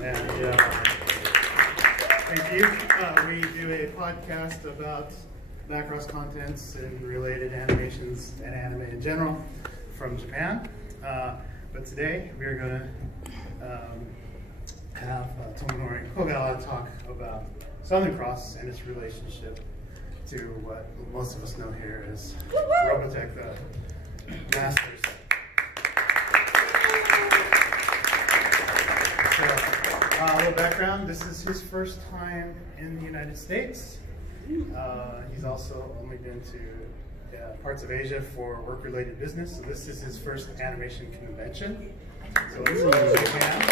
And thank you. We do a podcast about Macross contents and related animations and anime in general from Japan. But today we are going to have Tomonori Kogawa talk about Southern Cross and its relationship to what most of us know here as Robotech, the Masters. So, a little background, this is his first time in the United States. He's also only been to parts of Asia for work-related business, so this is his first animation convention. So let's give him a big hand.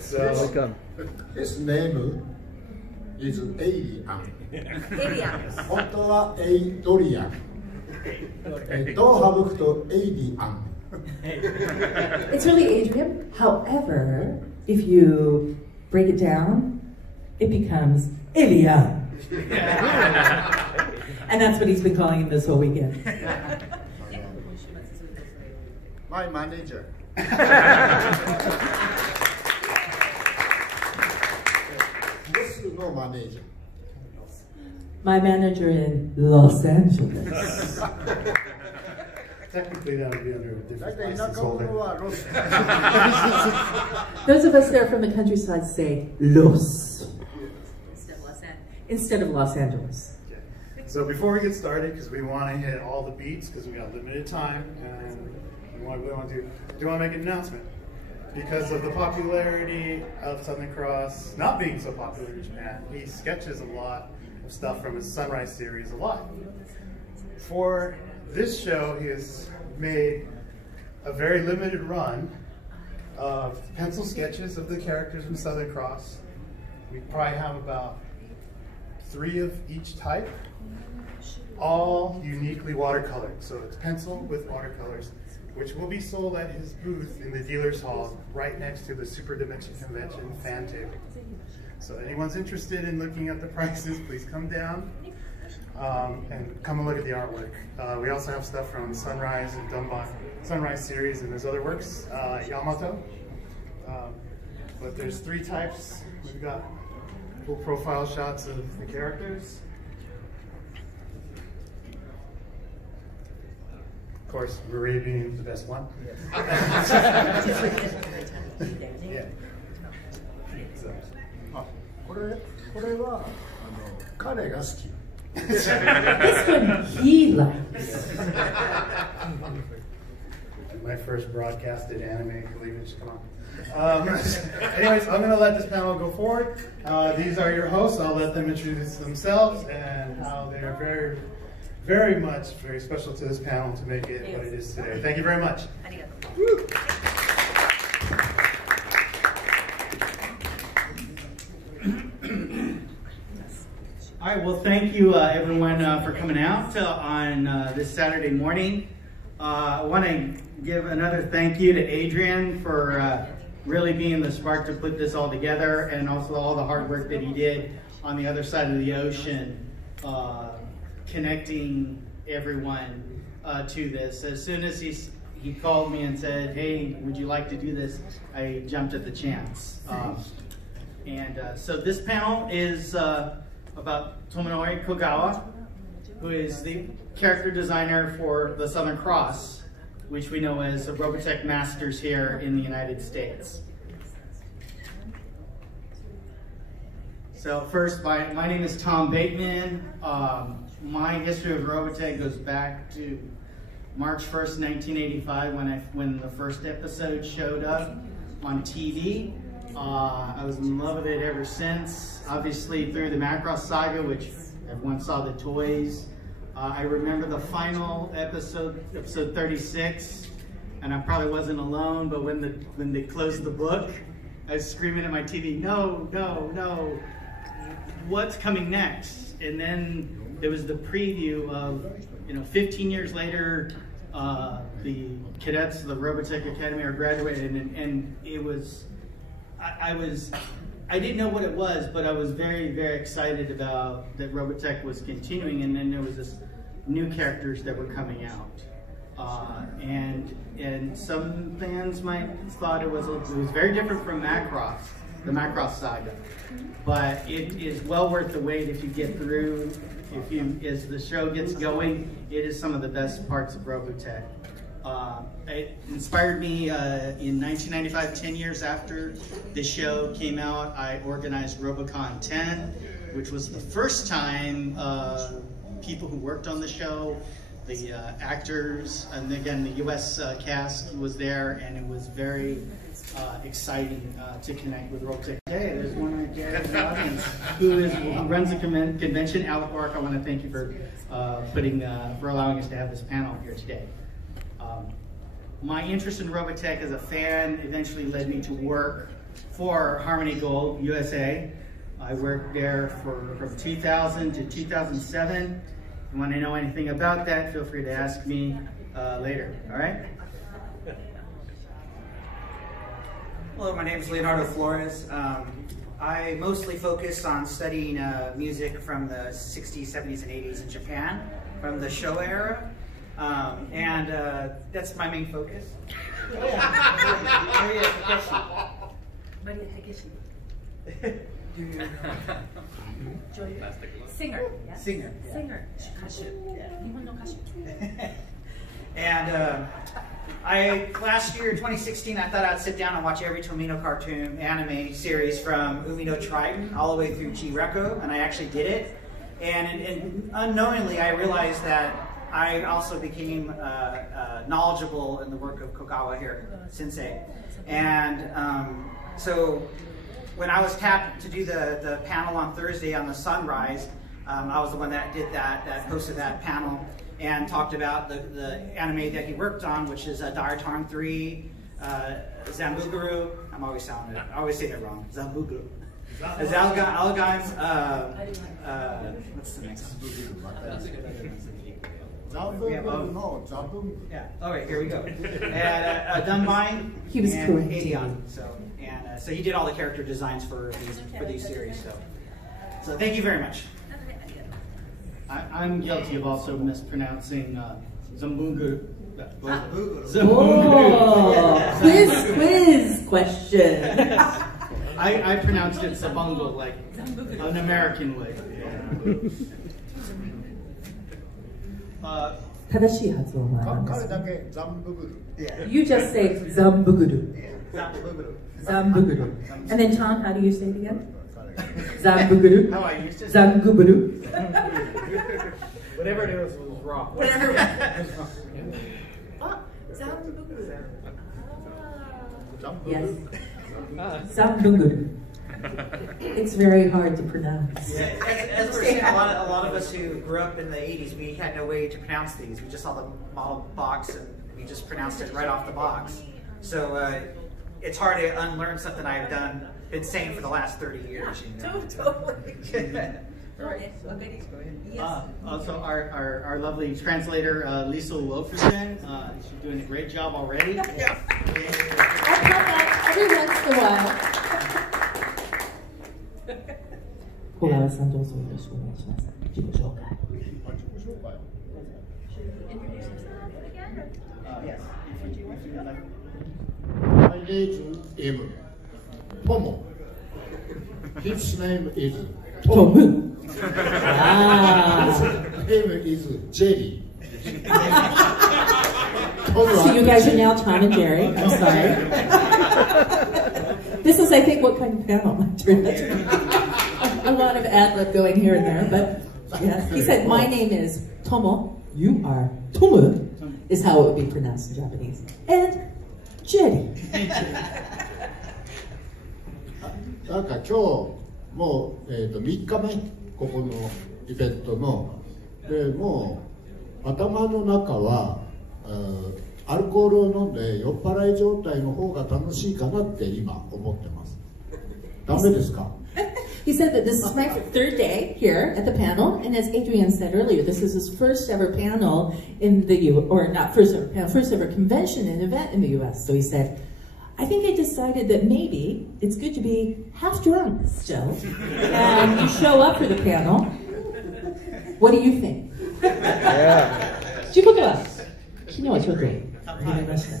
So, welcome. His name is Alien. Alien. 本当はエイドリアン。省くとエイリアン。It's really Adrian. However, if you break it down, it becomes Alien. And that's what he's been calling him this whole weekend. My manager. This is no manager. My manager in Los Angeles. Technically, that would be under a different license holder. Those of us there from the countryside say Los instead of Los Angeles. Okay. So before we get started, because we want to hit all the beats, because we got limited time, and we want to make an announcement. Because of the popularity of Southern Cross not being so popular in Japan, he sketches a lot of stuff from his Sunrise series a lot. For this show, he has made a very limited run of pencil sketches of the characters from Southern Cross. We probably have about 3 of each type, all uniquely watercolored. So it's pencil with watercolors, which will be sold at his booth in the dealer's hall right next to the Super Dimension Convention fan table. So anyone's interested in looking at the prices, please come down and come and look at the artwork. We also have stuff from Sunrise and Dunbach, Sunrise series, and there's other works, Yamato. But there's 3 types. We've got full profile shots of the characters. Of course, Marie being the best one. Yeah. So. これは彼が好き。This one he likes. My first broadcasted anime cleavage, come on. Anyways, I'm going to let this panel go forward. These are your hosts. I'll let them introduce themselves and how they are very special to this panel to make it what it is today. Thank you very much. All right, well, thank you, everyone, for coming out on this Saturday morning. I want to give another thank you to Adrian for really being the spark to put this all together, and also all the hard work that he did on the other side of the ocean, connecting everyone to this. As soon as he called me and said, hey, would you like to do this, I jumped at the chance. So this panel is about Tomonori Kogawa, who is the character designer for the Southern Cross, which we know as the Robotech Masters here in the United States. So first, my name is Tom Bateman. My history of Robotech goes back to March 1st, 1985, when the first episode showed up on TV. I was in love with it ever since. Obviously through the Macross saga, which everyone saw the toys. I remember the final episode 36, and I probably wasn't alone, but when they closed the book, I was screaming at my TV, no, no, no, what's coming next? And then there was the preview of, 15 years later, the cadets of the Robotech Academy are graduating, and it was, I was I didn't know what it was, but I was very, very excited about that Robotech was continuing, and then there was this new characters that were coming out. And some fans might thought it was very different from Macross, the Macross saga. But it is well worth the wait if you get through. As the show gets going, it is some of the best parts of Robotech. It inspired me in 1995, 10 years after the show came out. I organized RoboCon 10, which was the first time people who worked on the show, the actors, and again the U.S. cast was there, and it was very exciting to connect with Robotech. Hey, there's one right there in the audience who runs the convention, Alec Wark. I want to thank you for for allowing us to have this panel here today. My interest in Robotech as a fan eventually led me to work for Harmony Gold USA. I worked there from 2000 to 2007. If you want to know anything about that, feel free to ask me later, all right? Hello, my name is Leonardo Flores. I mostly focus on studying music from the 60s, 70s, and 80s in Japan, from the Showa era. That's my main focus. Singer. Yeah. Singer. Yeah. Singer. 歌手。日本の歌手。And last year, 2016, I thought I'd sit down and watch every Tomino cartoon anime series from Umino Triton all the way through G-Reco, and I actually did it. And unknowingly, I realized that I also became knowledgeable in the work of Kogawa here, Sensei. And so when I was tapped to do the panel on Thursday on the sunrise, I was the one that did that hosted that panel and talked about the anime that he worked on, which is Diretarn 3, Zambuguru. I always say that wrong. Zambuguru. Algai's, what's the next? Yeah. All right, here we go. And Dunbine He was and correct. Adion. So he did all the character designs for these series. So thank you very much. I'm guilty of also mispronouncing Zambuguru. Oh, quiz question. I pronounced it Zabungo, like an American way. Yeah. 正しい発音は何ですか？彼だけザンブグル。 You just say Zambuguru. Zambuguru. Zambuguru. And then Tom, how do you say it again? Zambuguru. How I used to say Zambuguru. whatever it was wrong. Whatever. Yes. Zambuguru. It's very hard to pronounce. Yeah, as we're saying, a lot of us who grew up in the 80s, we had no way to pronounce these. We just saw the model box and we just pronounced it right off the box. So it's hard to unlearn something I've been saying for the last 30 years. You know? Totally. Also, our lovely translator, Lisa Loferson, she's doing a great job already. I come back every once in a while. 小川さんどうぞよろしくお願いします。自己紹介。My name is M. Tomo. His name is Tom. Ah. His name is Jerry. So you guys are now Tom and Jerry. I'm sorry. This is, I think, what kind of panel? A lot of ad-lib going here and there, but yes. He said, my name is Tomo. You are Tomu, is how it would be pronounced in Japanese. And Jerry. なんか今日もう、3日目ここのイベントのでもう頭の中はアルコールを飲んで酔っ払い状態の方が楽しいかなって今思ってます。ダメですか？ He said that this is my third day here at the panel, and as Adrian said earlier, this is his first ever panel in the U, or not first ever panel, first ever convention and event in the U.S. So he said, I think I decided that maybe it's good to be half drunk still, and you show up for the panel. What do you think? Yeah. ということは、昨日はちょっと始めました。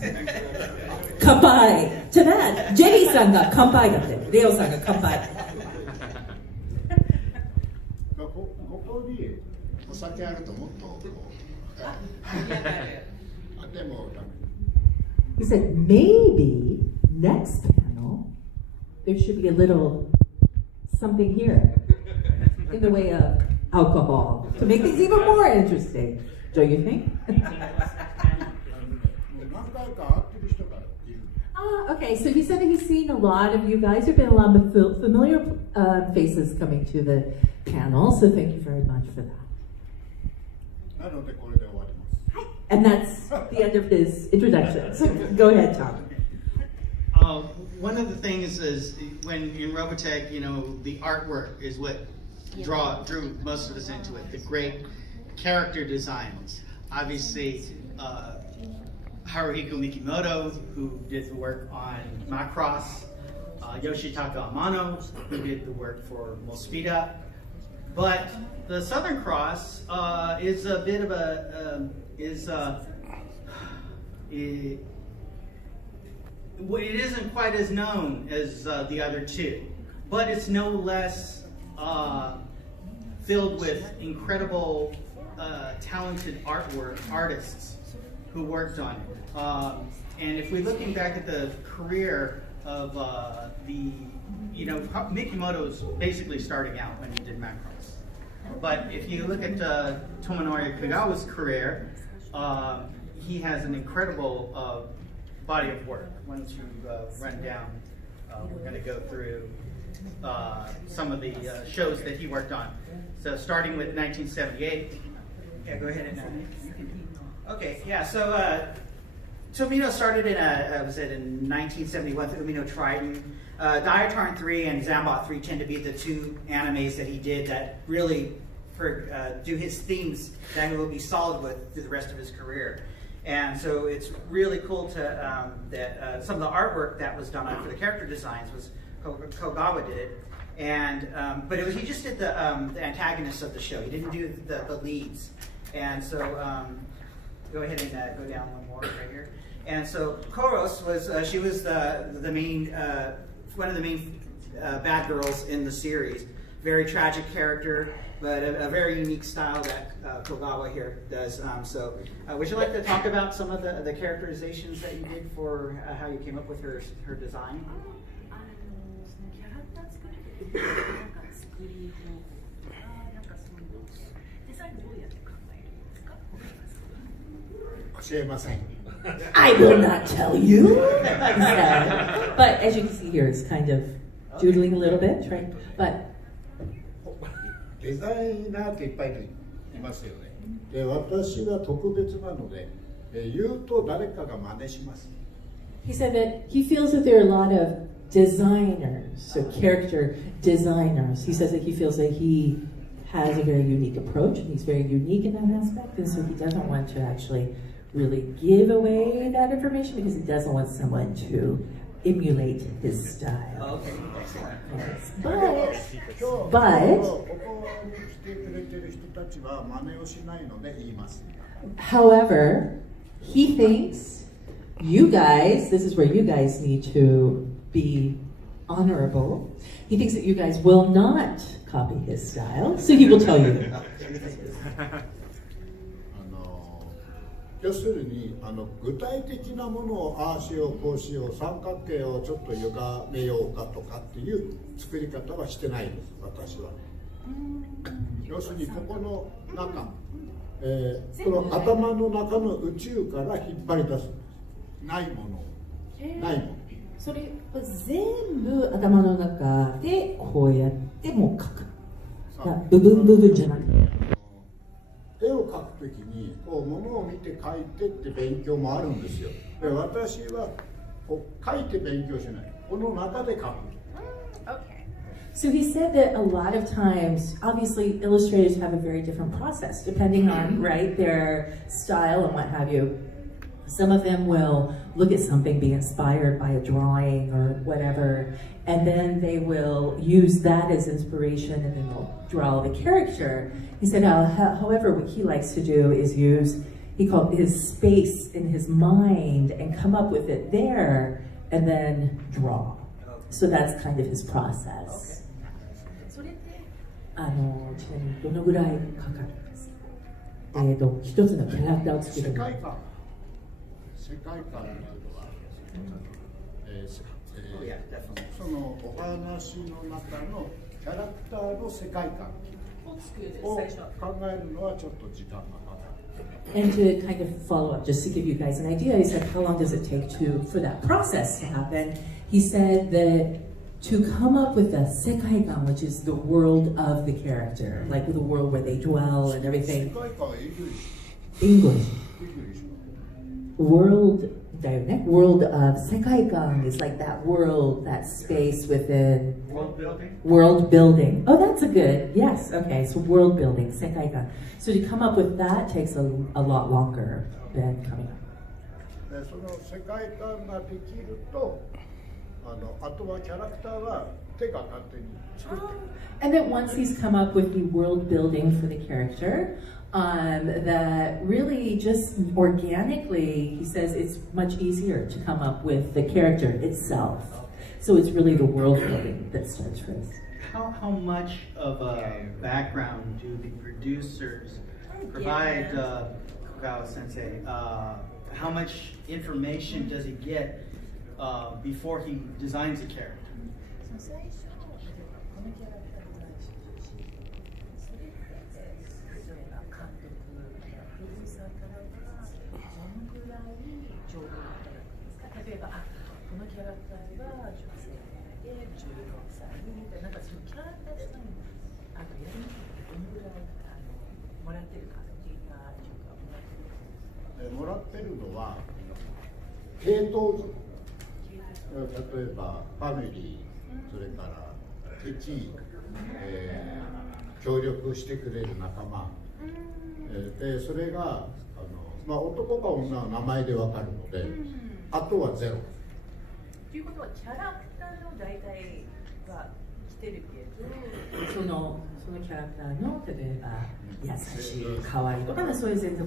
乾杯 To that, ジェリーさんが乾杯だって、レオさんが乾杯。ここにお酒あるともっとこう。でも。He said, maybe next panel, there should be a little something here in the way of alcohol to make things even more interesting. Don't you think? Okay, so he said that he's seen a lot of you guys. There have been a lot of familiar faces coming to the panel, so thank you very much for that. And that's the end of his introduction. So go ahead, Tom. One of the things is when in Robotech, you know, the artwork is what drew most of us into it. The great character designs. Obviously, Haruhiko Mikimoto, who did the work on Macross, Yoshitaka Amano, who did the work for Mospeed. But the Southern Cross is a bit of a it isn't quite as known as the other two, but it's no less filled with incredible, talented artists who worked on it. And if we're looking back at the career of Mikimoto's basically starting out when he did Macross. But if you look at Tomonori Kogawa's career, he has an incredible body of work. Once you run down, we're going to go through some of the shows that he worked on. So starting with 1978. Yeah, go ahead and. Okay, yeah. So Tomino started in in 1971 with Umino Triton. Diatarn 3 and Zambot 3 tend to be the two animes that he did that really do his themes that he will be solid with through the rest of his career. And so it's really cool to that some of the artwork that was done for the character designs was Kogawa did it, and but he just did the antagonists of the show. He didn't do the leads, and so go ahead and go down one more right here. And so Koros was she was the main one of the main bad girls in the series. Very tragic character, but a very unique style that Kogawa here does. Would you like to talk about some of the characterizations that you did for how you came up with her design? キャラクター作り方なんかそういうデザインどうやって考えるんですか？教えません。 I will not tell you, he said. But as you can see here, it's kind of doodling a little bit, right? But デザイナーっていっぱいいますよね。で、私は特別なので、言うと誰かが真似します。 he said that he feels that there are a lot of designers, so character designers. He says that he feels that he has a very unique approach, and he's very unique in that aspect, and so he doesn't want to actually really give away that information because he doesn't want someone to emulate his style. Okay, excellent. Yes. こ But こに来てくれてる人たちは真似をしないので言います。 however, he thinks you guys, this is where you guys need to be honorable. He thinks that you guys will not copy his style, so he will tell you. 要するに具体的なものをああしようこうしよう三角形をちょっと歪めようかとかっていう作り方はしてないんです私は。要するにここの中、この頭の中の宇宙から引っ張り出すないものないもの。それは全部頭の中でこうやってもう描く。部分じゃなくて。 絵を描くときにこう物を見て描いてって勉強もあるんですよ。で私はこう描いて勉強しない。この中で描く。Okay. So he said that a lot of times, obviously, illustrators have a very different process depending on right their style and what have you. Some of them will look at something, be inspired by a drawing or whatever, and then they will use that as inspiration and then they'll draw the character. He said, however, what he likes to do is use, he called his space in his mind and come up with it there and then draw. So that's kind of his process. それでちなみにどのぐらいかかるんですか？一つのキャラクターを作るのに。世界観というのは、そのお話の中のキャラクターの世界観を考えるのはちょっと時間がかかる。And to kind of follow up, just to give you guys an idea, he said, how long does it take for that process to happen? He said that to come up with a sekaikan, which is the world of the character, like the world where they dwell and everything. English. World of sekaikan is like that world, that space within. World building? World building. Oh, that's a good, yes, okay, so world building, sekaikan. So to come up with that takes a lot longer than coming up. でその世界観ができると、あとはキャラクターは手が勝手に作って。And then once he's come up with the world building for the character, that really just organically, he says it's much easier to come up with the character itself. So it's really the world building that starts first. How much of a background do the producers provide Kogawa Sensei? How much information does he get before he designs a character? 例えば、このキャラクターは女性で16歳で、なんかそのキャラクター自体もやりにくいどのぐらいもらってるかっていうか、もらってるのは系統図。例えばファミリー、それから敵、協力してくれる仲間、でそれが男か女の名前でわかるので、あとはゼロ。ということはキャラクターの大体は来てるけど、そのキャラクターの例えば優しい、可愛いとかそういう全部。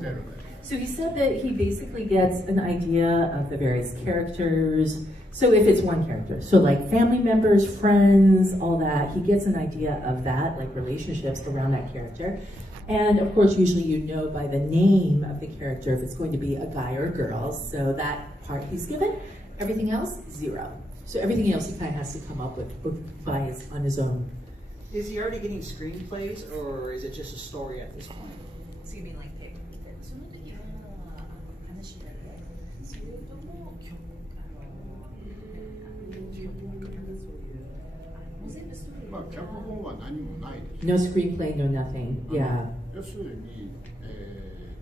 So he said that he basically gets an idea of the various characters. So if it's one character, so like family members, friends, all that, he gets an idea of that, like relationships around that character. And of course, usually you know by the name of the character if it's going to be a guy or a girl. So that part he's given. Everything else, zero. So everything else he kind of has to come up with on his own. Is he already getting screenplays, or is it just a story at this point? So you mean like pick? その時は話だけ、それとも曲全部ストーリー。まあ脚本は何もないです。No screenplay, no nothing. Yeah. 要するに、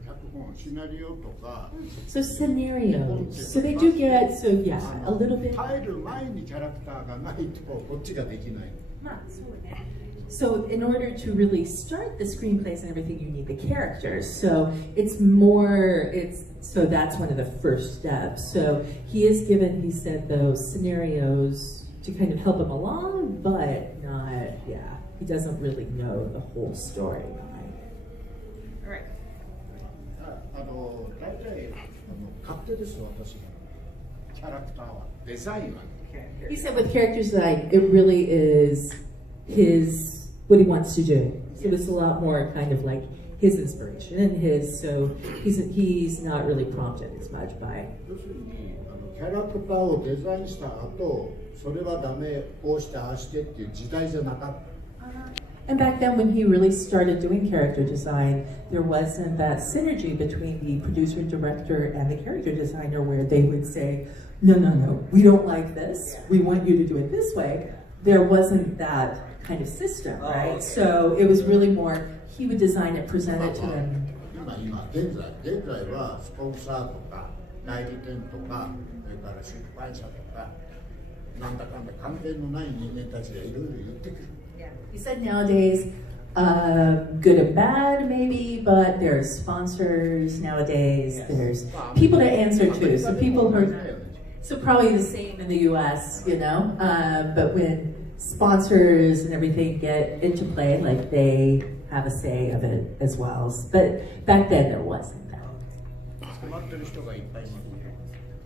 脚本、シナリオとか。So scenarios. So they do get, so yeah, a little bit. 入る前にキャラクターがないとこっちができない。まあそうね。So in order to really start the screenplays and everything, you need the characters. So it's more, so that's one of the first steps. So he is given, he said, those scenarios to kind of help him along, but not, yeah, he doesn't really know the whole story. All right. 大体勝手です私キャラクターはデザインは。He said with characters like it really is what he wants to do. So it's a lot more kind of like his inspiration and his. So he's not really prompted as much by. 要するにキャラクターをデザインした後、それはダメ、こうしてああしてっていう時代じゃなかった。And back then, when he really started doing character design, there wasn't that synergy between the producer, director, and the character designer where they would say, no, we don't like this. We want you to do it this way. There wasn't that kind of system, right? So it was really more, he would design it, present it to them. 現在はスポンサーとか代理店とかそれから出版社とかなんだかんだ関係のない人間たちがいろいろ言ってくる。Yeah. He said nowadays, Good and bad, maybe, but there's sponsors nowadays. There's people to answer to. So people who are, so probably the same in the U.S., you know. But when sponsors and everything get into play, like they have a say of it as well. But back then there wasn't that.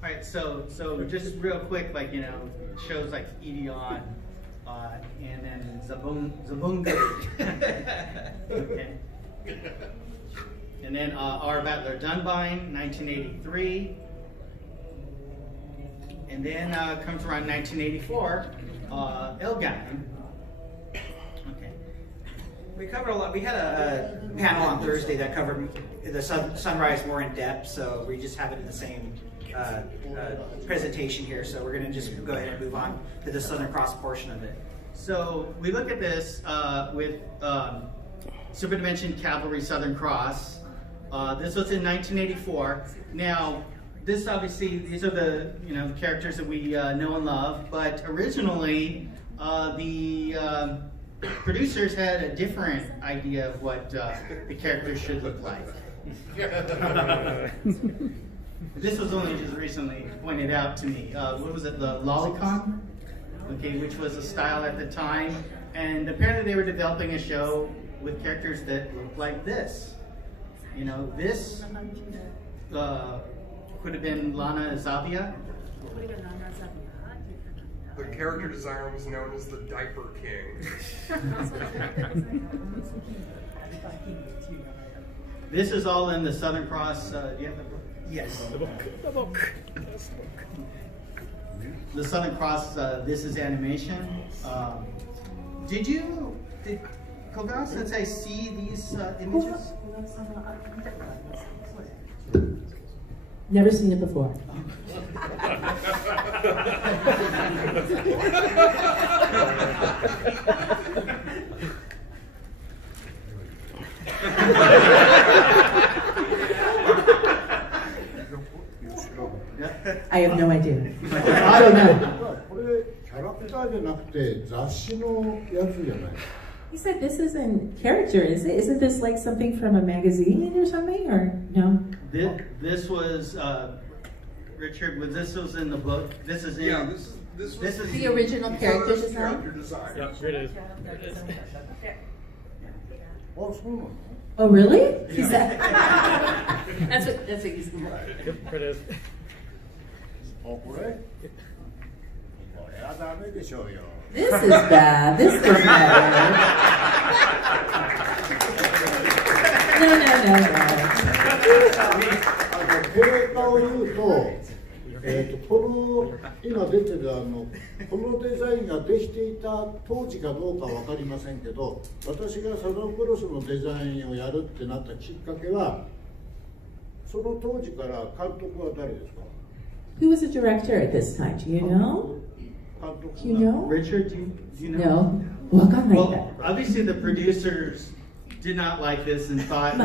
Alright, so just real quick, like, you know, shows like Ideon, and then Zabunga. Okay. And then our Battler Dunbine, 1983. And then comes around 1984, Elgain. Okay. We covered a lot. We had a panel on Thursday that covered the sunrise more in depth, so we just have it in the same presentation here. So we're going to just go ahead and move on to the Southern Cross portion of it. So we look at this with Super Dimension Cavalry Southern Cross. This was in 1984. Now, this obviously, these are the characters that we know and love, but originally the producers had a different idea of what the characters should look like. This was only just recently pointed out to me. What was it, the Lolicon? Okay, which was a style at the time, and apparently they were developing a show with characters that looked like this. You know, this could have been Lana Zavia. The character designer was known as the Diaper King. This is all in the Southern Cross. Do you have the book? Yes. The book. The Southern Cross, this is animation. Did Kogawa Sensei see these images? Never seen it before. I have no idea. I don't know. これキャラクターじゃなくて雑誌のやつじゃない。 He said this isn't character, is it? Isn't this like something from a magazine or something, or no? This was Richard. This was in the book. This is in. Yeah, this was the original character design. Character design. Yeah, here it is. Here it is. あ、そうなの？ Oh, really? He said. That's what he's. Yep, here it is. あ、これ？これはダメでしょうよ。 This is bad. This is bad. No. 経過を言うと、この今出てるこのデザインができていた当時かどうかわかりませんけど、私がサザンクロスのデザインをやるってなったきっかけは、その当時から監督は誰ですか？ Who was the director at this time? Do you know? Do you know? Richard, do you know? No. わかんないんだ。 Well, obviously the producers did not like this and thought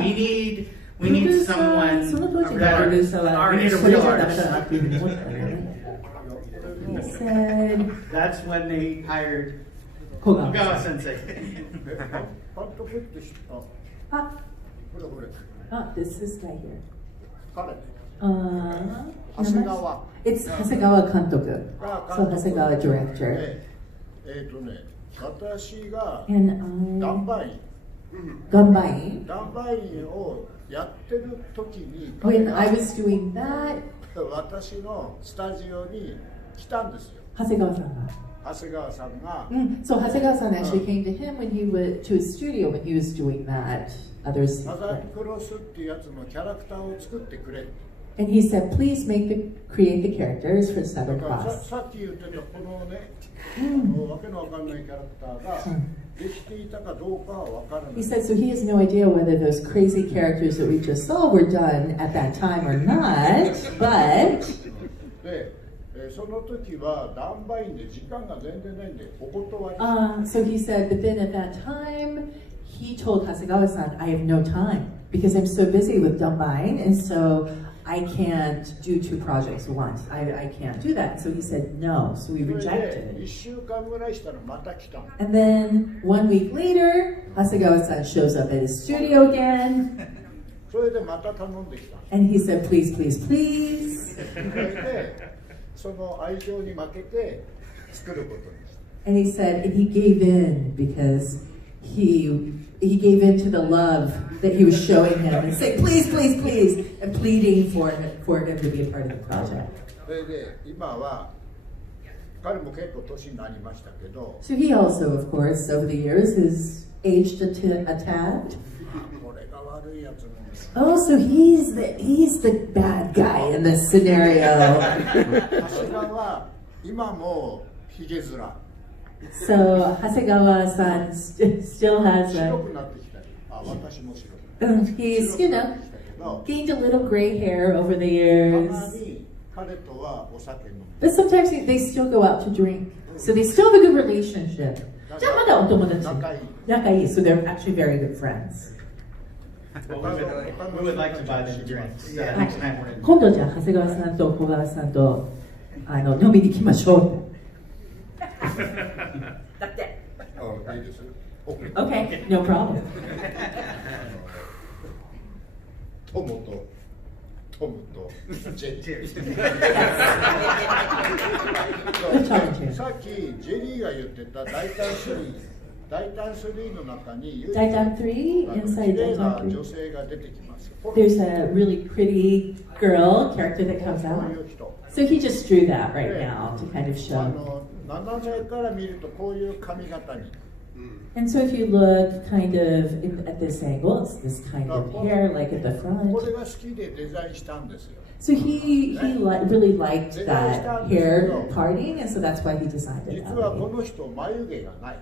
we need someone その当時の that プロデューサーは we need a それ real じゃダメ artist. だなっていうふうに思ったんだよね。He said, That's when they hired Kogawa Kogawa sensei. Sensei. 監督って知った？あ、これ。this is guy here. 彼。 長谷川。It's 長谷川監督。So 長谷川 director. 私が And ダンバイン。ダンバインをやってる時に When I was doing that, 私のスタジオに来たんですよ。長谷川さんが。長谷川さんが。So 長谷川さん actually came to him when he was to his studio when he was doing that. Others. サザンクロスっていうやつのキャラクターを作ってくれ。 And he said, please create the characters for Southern Cross. さっき言ってたこのね、わけのわかんないキャラクターができていたかどうかはわからない。 He said, so he has no idea whether those crazy characters that we just saw were done at that time or not, but... で、その時はダンバインで時間が全然ないんでお断り。 So he said, but then at that time, he told Hasegawa-san, I have no time because I'm so busy with Dunbine, and so I can't do 2 projects at once. I can't do that. So he said no. So we それで rejected 1 it. 週間ぐらいしたらまた来たの。 And then 1 week later, Hasegawa-san shows up at his studio again. それでまた頼んできたの。 And he said, please, please, please. それでその愛情に負けて作ることにした。 And he said, and he gave in because he gave in to the love that he was showing him and saying, please, please, please, and pleading for him to be a part of the project. それで今は彼も結構年になりましたけど、 So he also, of course, over the years has aged a tad. これが悪いやつなんです。 Oh, so he's the bad guy in this scenario. 長谷川は今もひげ面。 So Hasegawa-san still has 白 a, くなってきたり、あ、私も白くなってきた he's, 白くなってきたけど、 gained a little gray hair over the たま years. に彼とはお酒飲む。 But sometimes they still go out to drink. So they still have a good relationship. じゃあまだお友達。仲いい。So they're actually very good friends. Well, we would like to buy them drinks next time we're in. 今度じゃあ長谷川さんと小川さんと飲みに行きましょだってあ、いいです。OK。う。Okay, no problem. トムとジェリー。 さっきジェリーが言ってた大胆3の中に大胆3 inside 綺麗な Daitan 3. 女性が出てきます。 There's a really pretty girl character that comes こ out. ういう人。 So he just drew that right now to kind of show. 斜めから見るとこういう髪型に。 And so if you look kind of at this angle, it's this kind of hair like at the こ front. れが好きでデザインしたんですよ。 So he really liked that hair parting, and so that's why he designed it 実 that はこ way. の人眉毛がない。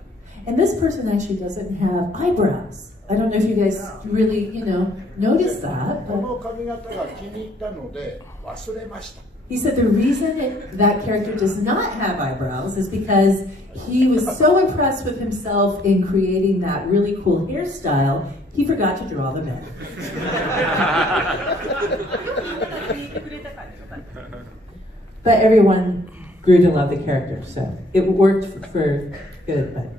And this person actually doesn't have eyebrows. I don't know if you guys really, notice that. こ But の髪型が気に入ったので忘れました。 he said the reason that character does not have eyebrows is because he was so impressed with himself in creating that really cool hairstyle, he forgot to draw them in. 聞いてくれたからとか But everyone grew to love the character, so it worked for good. But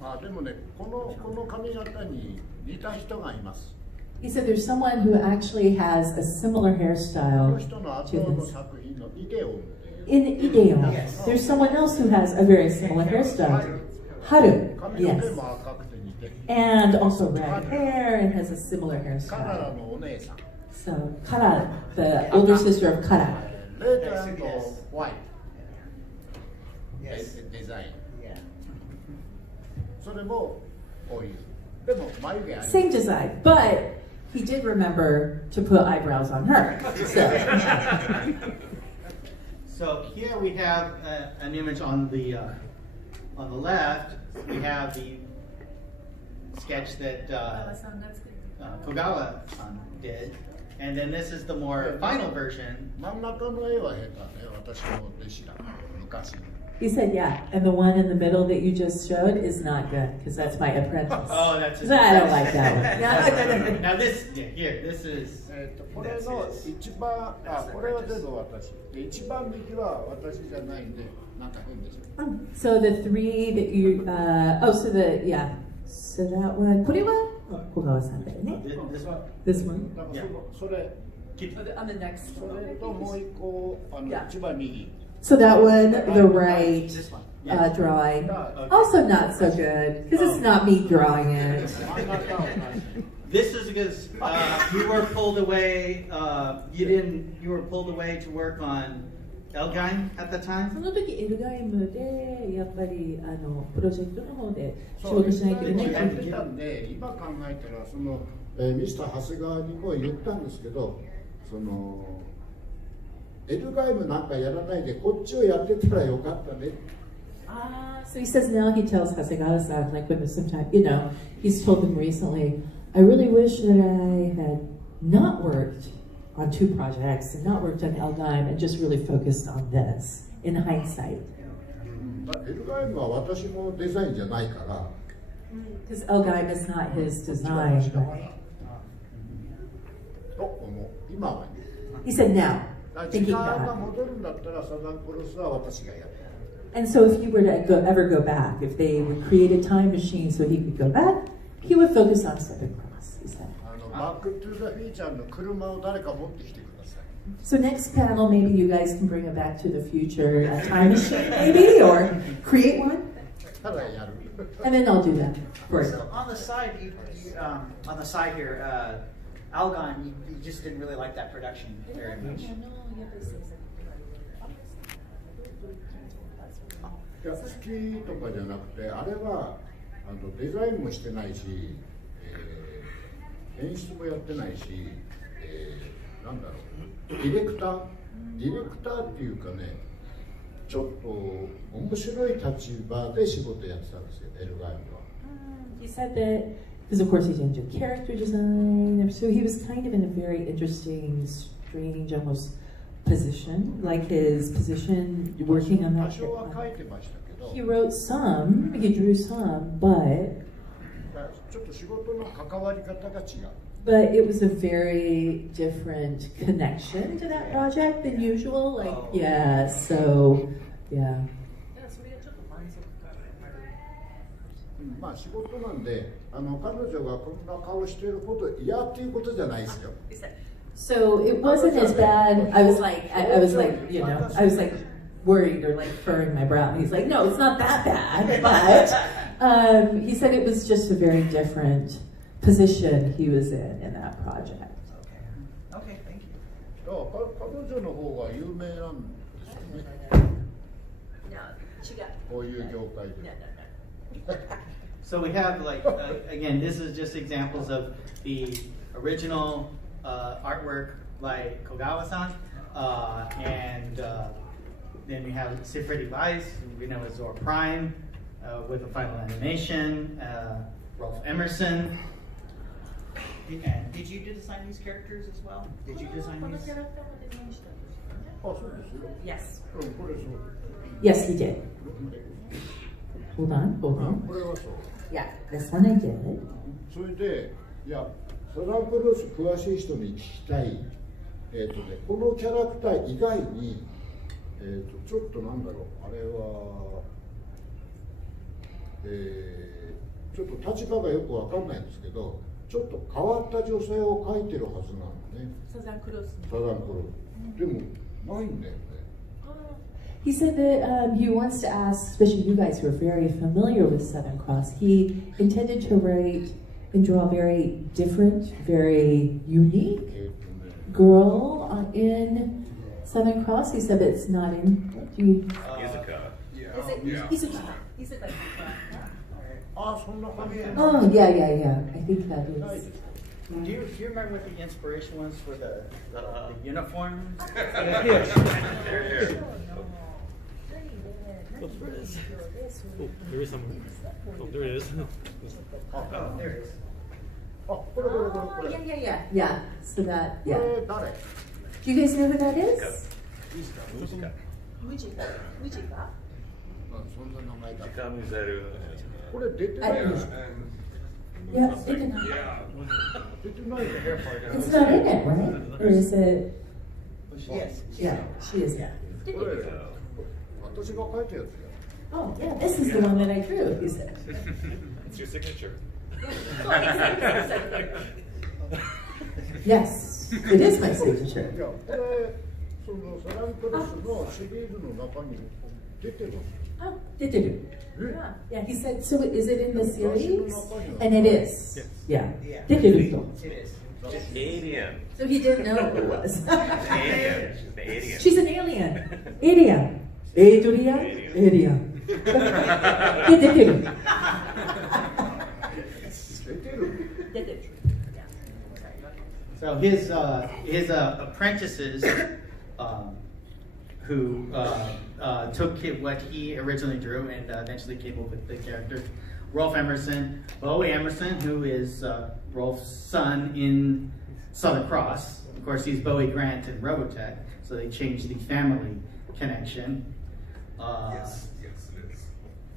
あ、でもね、この髪型に似た人がいます。 he said there's someone who actually has a similar この hairstyle 人の後 to の this. 作品のイデオンっていう。 In Ideon, there's someone else who has a very similar hairstyle. Haru, 髪の yes. 毛も赤くて似てる。 And also red hair and has a similar カナダ hairstyle. のお姉さん。 So Kara, the older sister of Kara. レート&ホワイト。 Yes. デザイン。 Yeah. それもこういう。でも眉毛あります。 Same design, but he did remember to put eyebrows on her. So here we have an image on the left. We have the sketch that さんが作る Kogawa-san did, and then this is the more final version. 真ん中の絵は下手ね。私の弟子だから昔。 He said, yeah, and the one in the middle that you just showed is not good because that's my apprentice. Oh, that's his I don't like that one. Now this, here, this is. これの一番、あ、これは全部私。で、一番右は私じゃないんで、なんか変でしょ。 So the 3 that you, so that one, これは小川さんだよね。 This one. This one? だからそれ、 Keep- On the next それともう一個、一番右。 So that one, the right This one. Yeah. drawing, also not so good because it's not me drawing it. 真ん中は同じ。 This is because you were pulled away. You were pulled away to work on Elgine at the そ time. の時エルガイムでやっぱりプロジェクトの方で仕事しないといけないやってたんで、今考えたらその、ミスター長谷川にも言ったんですけど、そのエルガイムなんかやらないでこっちをやってたらよかったね。 So he says now he tells Hasegawa-san, like when sometimes, he's told them recently, I really wish that I had not worked on 2 projects and not worked on Elgime and just really focused on this in hindsight. エルガイムは私のデザインじゃないから。 Because Elgime is not his design. と思う。今はね。 He said now, 時 thinking 間が back. 戻るんだったらサザンクロスは私がやる。 And so if he were to ever go back, if they would create a time machine so he could go back, he would focus on Seven Cross, he said. バックトゥザフィーチャーの車を誰か持ってきてください。 So next panel, maybe you guys can bring a Back to the Future time machine, maybe, or create one, ただやる。 and then I'll do that for you. So on the side, on the side here, Algon, you just didn't really like that production very much. いや好きとかじゃなくて、あれはデザインもしてないし、演出もやってないし、なんだろう、ディレクターっていうかね、ちょっと面白い立場で仕事やってたんですよ、エルガイムは。He said that, because of course he didn't do character design, so he was kind of in a very interesting, strange, almost position, like his position working on 多 that. 少は書いてましたけど、 He wrote some, he drew some, but ちょっと仕事の関わり方が違う。 But it was a very different connection to that project than usual. Like, yeah, so, yeah. それがちょっと満足感がある。まあ仕事なんで、彼女がこんな顔してること嫌っていうことじゃないですよ。 So it wasn't as bad. I was like, I was like, you know, I was like worried or like furrowing my brow. And he's like, no, it's not that bad. But he said it was just a very different position he was in that project. Okay, thank you. 彼女の方が有名なんですよね。違う。こういう業界で。 So we have like again, this is just examples of the original artwork by Kogawa-san, and then we have Sifredi Weiss, we know as Zor Prime, with a final animation, Rolf Emerson. And did you design these characters as well? Did you design この these? キャラクターもデザインしたんですよね。あ、そうですよ。 Yes. これそう。 Yes, he did. Hold on, hold on. これはそう。 Yeah, this one I did. それで、いや、サザンクロス詳しい人に聞きたい、このキャラクター以外に、ちょっとなんだろう、あれは、ちょっと立場がよくわかんないんですけど、ちょっと変わった女性を描いてるはずなのね、サザンクロスサザンクロス。でも、ないんだよね。 He said that he wants to ask, especially you guys who are very familiar with Southern Cross, he intended to write and draw a very different, very unique girl in Southern Cross. He said that it's not in. Do you, Is it like あ、そんな感じ。 oh, yeah, I think that is. Do you remember what the inspiration was for the uniform? Oh, there is someone. Oh, there it is. Oh, there it is. あ、これこれこれ Oh, これ。 yeah. So that, こ yeah. れ誰？ Do you guys know who that is? 無地かそんな名前だ。 Kamuzeru. これ出てないでしょ。 Yeah, it did not. 出てないよ。 It's not in it, right? Or is it? Yes. Yeah, she is. これ私が書いたやつや。 Oh, yeah, this is the one that I drew, he said. It's your signature. Yes, it is my signature. いや、これそのサランクロスのシリーズの中に出てる。 Oh, did you? え？ Yeah, he said, so is it in the series? And it is. Yeah. Did you? It is. Alien. So he didn't know who it was. Alien. She's the alien. She's an alien. Alien. Adrian. Alien. He did you? 出てる。 So his apprentices, who took what he originally drew and eventually came up with the character, Rolf Emerson, Bowie Emerson, who is Rolf's son in Southern Cross. Of course, he's Bowie Grant in Robotech, so they changed the family connection. Yes, it is.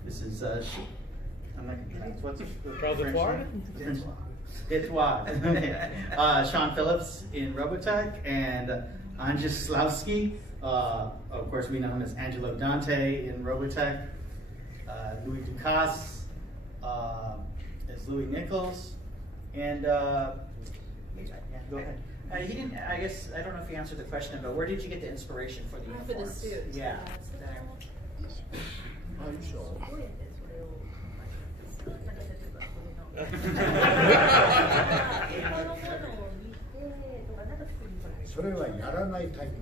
This is I'm not gonna pronounce what's the Charles French Flores? name? Sean Phillips in Robotech, and Andrzej Slawski. Of course, we know him as Angelo Dante in Robotech. Louis Ducasse is Louis Nichols, and yeah, go ahead. He didn't. I guess I don't know if you answered the question, but where did you get the inspiration for the For the uniforms? suit. Yeah. Are you sure? それはやらないタイプ。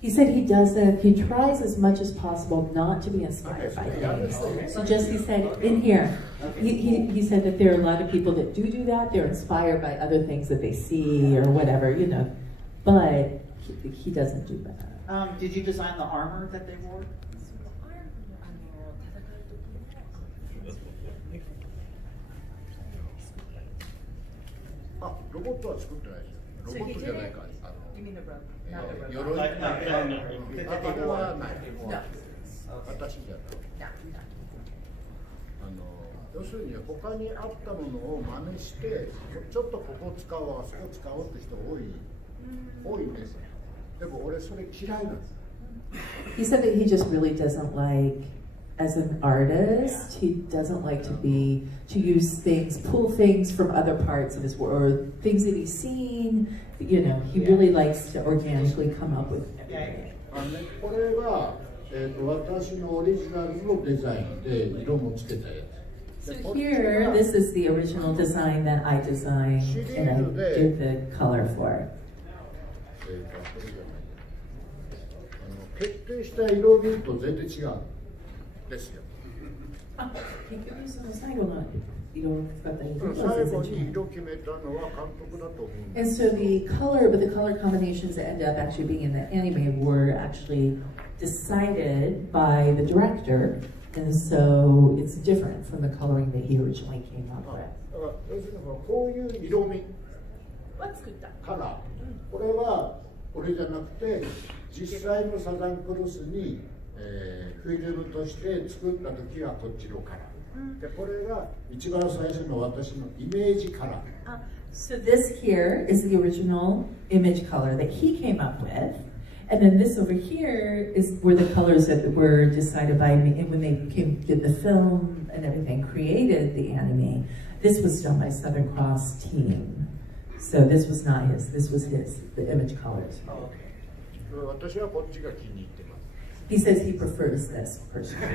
He said he does that. He tries as much as possible not to be inspired by things. So just he said in here, he said that there are a lot of people that do that. They're inspired by other things that they see or whatever, you know. But he doesn't do that. Did you design the armor that they wore? あ、ロボットは作ってないですよ。ロボットじゃないか。You mean the rope? 鎧。あれはない。私じゃない。要するに他にあったものを真似して、ちょっとここ使おう、あそこ使おうって人多いんです。でも俺それ嫌いなんです。He said that he just really doesn't like, as an artist, he doesn't like to use things, pull things from other parts of his work, or things that he's seen. You know, he really likes to organically come up with everything. これが、私のオリジナルのデザインで色もつけたやつ。 So here, this is the original design that I designed and I did the color for. 決定した色を見ると全然違うんですよ。最後に色決めたのは監督だと思うんです。 And so the color combinations that ended up actually being in the anime were actually decided by the director, and so it's different from the coloring that he originally came up with. 要するにこういう色味、カラー、これはこれじゃなくて実際のサザンクロスに、フィルムとして作った時はこっちのカラー。でこれが一番最初の私のイメージカラー。 So this here is the original image color that he came up with. And then this over here were the colors that were decided by me when they did the film and everything, created the anime. This was done by Southern Cross team. So this was not his, this was his, the image colors.私はこっちが気に入ってます。 He says he prefers this personally.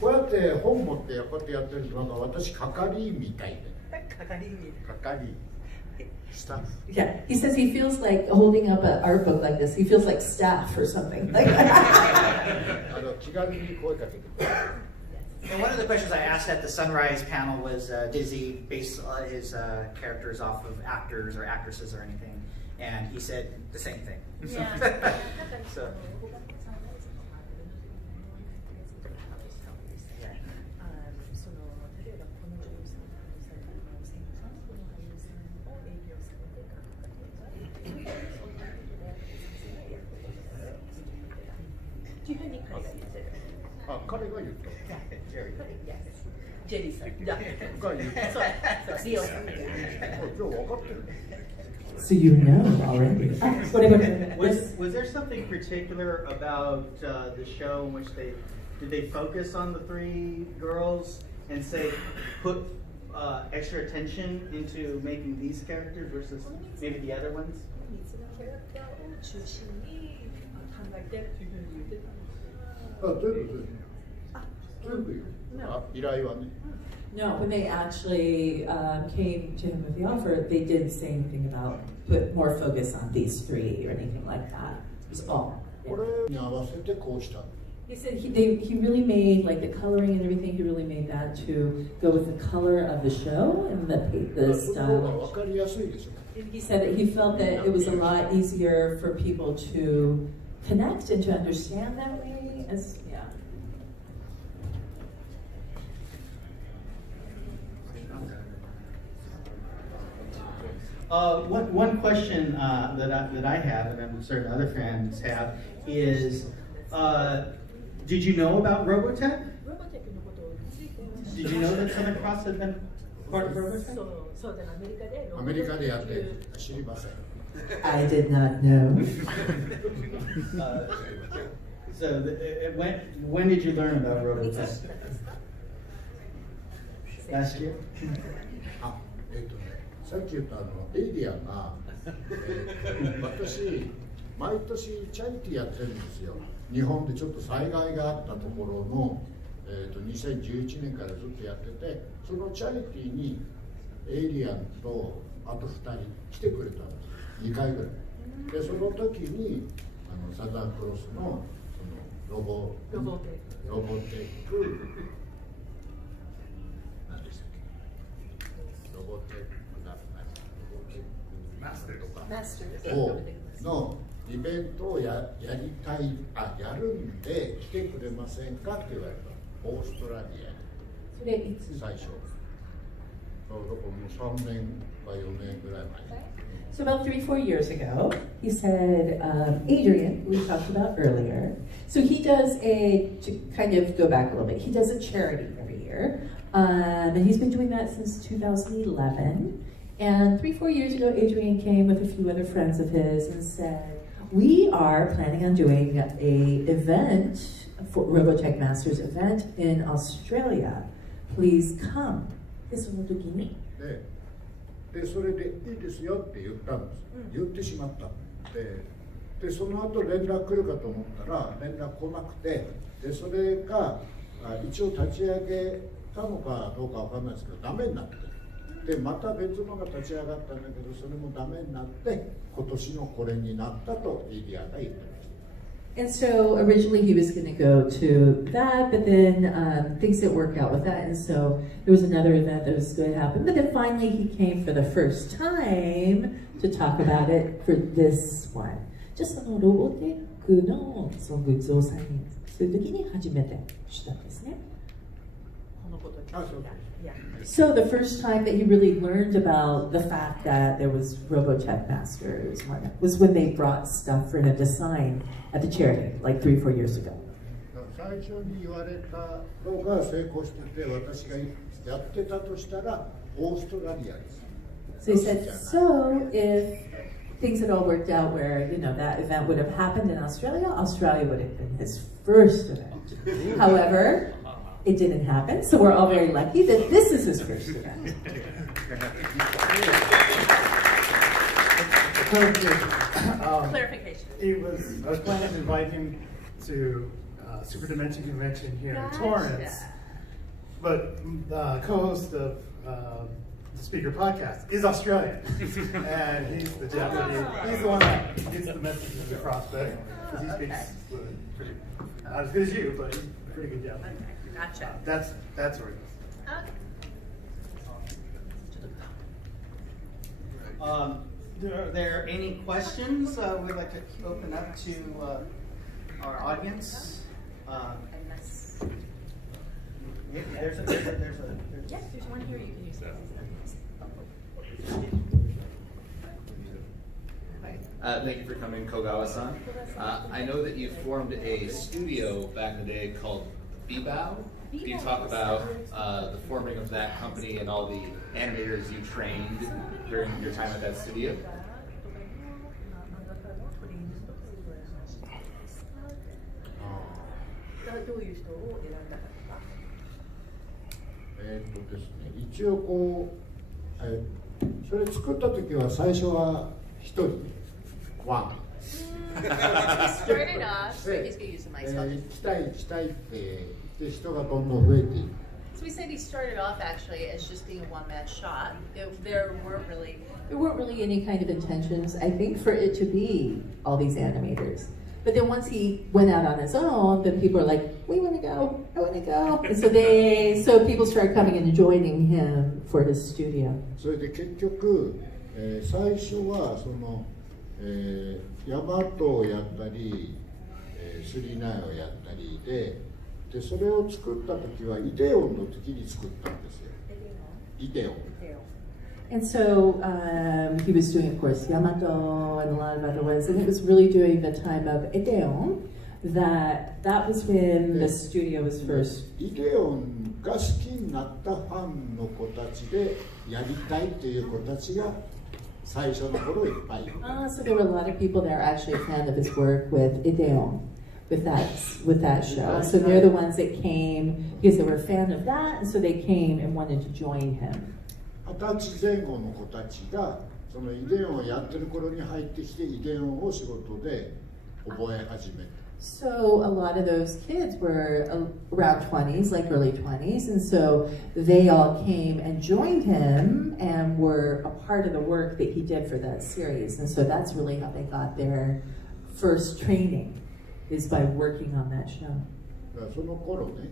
こうやって本持ってこうやってやってるとなんか私係員みたいで。係員。Staff. Yeah, he says he feels like holding up an art book like this. He feels like staff or something. Like And one of the questions I asked at the Sunrise panel was, does he base his characters off of actors or actresses or anything? And he said the same thing. Yeah. So. So you know already. Was there something particular about the show in which did they focus on the three girls and say put extra attention into making these characters versus maybe the other ones? No, when they actually came to him with the offer, they didn't say anything about put more focus on these three or anything like that. It was all. Yeah. He said he really made, like the coloring and everything, he really made that to go with the color of the show and the style. He said that he felt that it was a lot easier for people to connect and to understand that way. Yeah. One question that I have, and I'm certain other fans have, is did you know about Robotech? Did you know that Southern Cross had been Part of Robo? そうだね、アメリカでアメリカでやって知りません。 I did not know. When did you learn about Robotech? Last year? あ、さっき言ったエイリアンが、私毎年チャリティーやってるんですよ。日本でちょっと災害があったところの、2011年からずっとやってて、そのチャリティーにエイリアンとあと2人来てくれたんです。2回ぐらい。でその時にサザンクロスのロボテック何でしたっけ、ロボテックだったりロボテックマスターとかのイベントをやりたい、やるんで来てくれませんかって言われた。オーストラリアに。それいつ？最初。もう3年か4年ぐらい前。So about 3-4 years ago, he said, Adrian, who we talked about earlier, so he does to kind of go back a little bit, he does a charity every year, and he's been doing that since 2011, and 3-4 years ago, Adrian came with a few other friends of his and said, we are planning on doing a event, for Robotech Masters event in Australia. Please come. で、その時にでそれでいいですよって言ったんです、言ってしまった。でその後連絡来るかと思ったら連絡来なくて、でそれが一応立ち上げたのかどうかわかんないですけどダメになって、でまた別のが立ち上がったんだけどそれもダメになって今年のこれになったとエリアが言ってました。And so originally he was going to go to that, but then things didn't work out with that, and so there was another event that was going to happen. But then finally he came for the first time to talk about it for this one. Just ロボテックのそのグッズを再現するときに初めてしたんですね。So the first time that he really learned about the fact that there was Robotech Masters was when they brought stuff for him to sign at the charity, like 3-4 years ago. 最初に言われたのが成功してて、私がやってたとしたらオーストラリアです。So he said, so if things had all worked out where, you know, that event would have happened in Australia, Australia would have been his first event. However, it didn't happen, so we're all very lucky that this is his first event. Clarification. I was planning to invite him to Super Dimension Convention here in Torrance, but the co-host of the Speaker Podcast is Australian, and he's the Japanese. He's the one that gets the messages across better because he speaks pretty, not as good as you, but he's pretty good Japanese. Gotcha. That's where it is. Are there any questions we'd like to open up to our audience? There's one here you can use. Thank you for coming, Kogawa-san. I know that you formed a studio back in the day called Bebao. Can you talk about the forming of that company and all the animators you trained during your time at that studio? どういう人を選んだかとか。ですね、一応こう、それ作った時は最初は一人、ワン。Started off, so he's going to use the mic. 行きたいって言って人がどんどん増えていく。So we said he started off actually as just being a one-man shot. There weren't really any kind of intentions, I think, for it to be all these animators. But then once he went out on his own, then people were like, "We want to go, I want to go," and so people started coming and joining him for his studio. それで結局、最初はその、ヤマトをやったり、スリナイをやったりで、それを作った時はイデオンの時に作ったんですよ。イデオン。And so he was doing, of course, Yamato and a lot of other ones, and it was really during the time of Edeon that was when the studio was first. イデオンが好きになったファンの子たちでやりたいっていう子たちが最初の頃いっぱいいる。So there were a lot of people that are actually a fan of his work with Ideon, with that show. So they're the ones that came because they were a fan of that, and so they came and wanted to join him. 20歳前後の子たちがそのイデオンをやってる頃に入ってきてイデオンを仕事で覚え始める。So a lot of those kids were around 20s, like early 20s, and so they all came and joined him and were a part of the work that he did for that series. And so that's really how they got their first training, is by working on that show. だからその頃ね、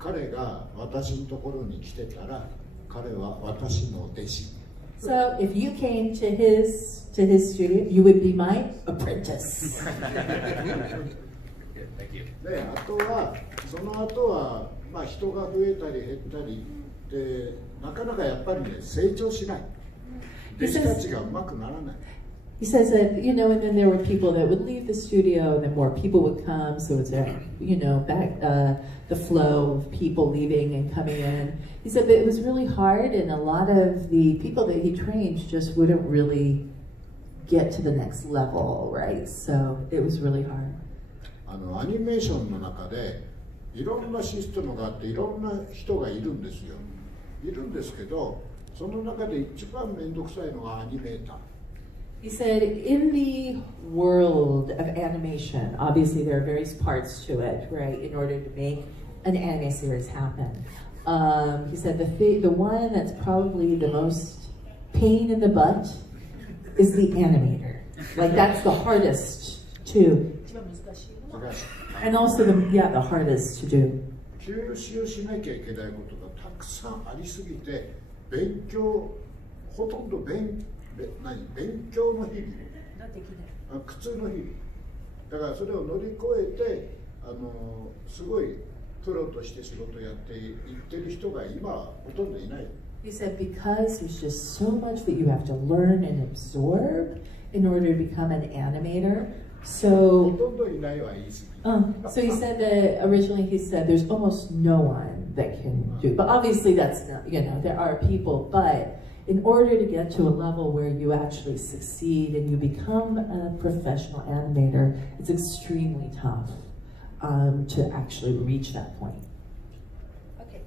彼が私のところに来てたら、彼は私の弟子。So if you came to his studio, you would be my apprentice. Thank you. で、あとはその後はまあ人が増えたり減ったりで、なかなかやっぱりね成長しない。弟子たちがうまくならない。He says that, you know, and then there were people that would leave the studio, and then more people would come, so it's a, you know, back the flow of people leaving and coming in. He said that it was really hard, and a lot of the people that he trained just wouldn't really get to the next level, right? So it was really hard. アニメーションの中でいろんなシステムがあっていろんな人がいるんですよ。いるんですけど、その中で一番面倒くさいのがアニメーター。He said, in the world of animation, obviously there are various parts to it, right, in order to make an anime series happen. He said the one that's probably the most pain in the butt is the animator. Like, that's the hardest to, and also the hardest to do. 吸収しなきゃいけないことがたくさんありすぎて、ほとんど勉強の日々、苦痛の日々。だからそれを乗り越えて、すごいプロとして仕事をやっていってる人が今はほとんどいない。He said because there's just so much that you have to learn and absorb in order to become an animator. So, ほとんどいないは言い過ぎ。so he said that originally he said there's almost no one that can do, but obviously that's not, you know, there are people, but in order to get to a level where you actually succeed and you become a professional animator, it's extremely tough to actually reach that point. Okay,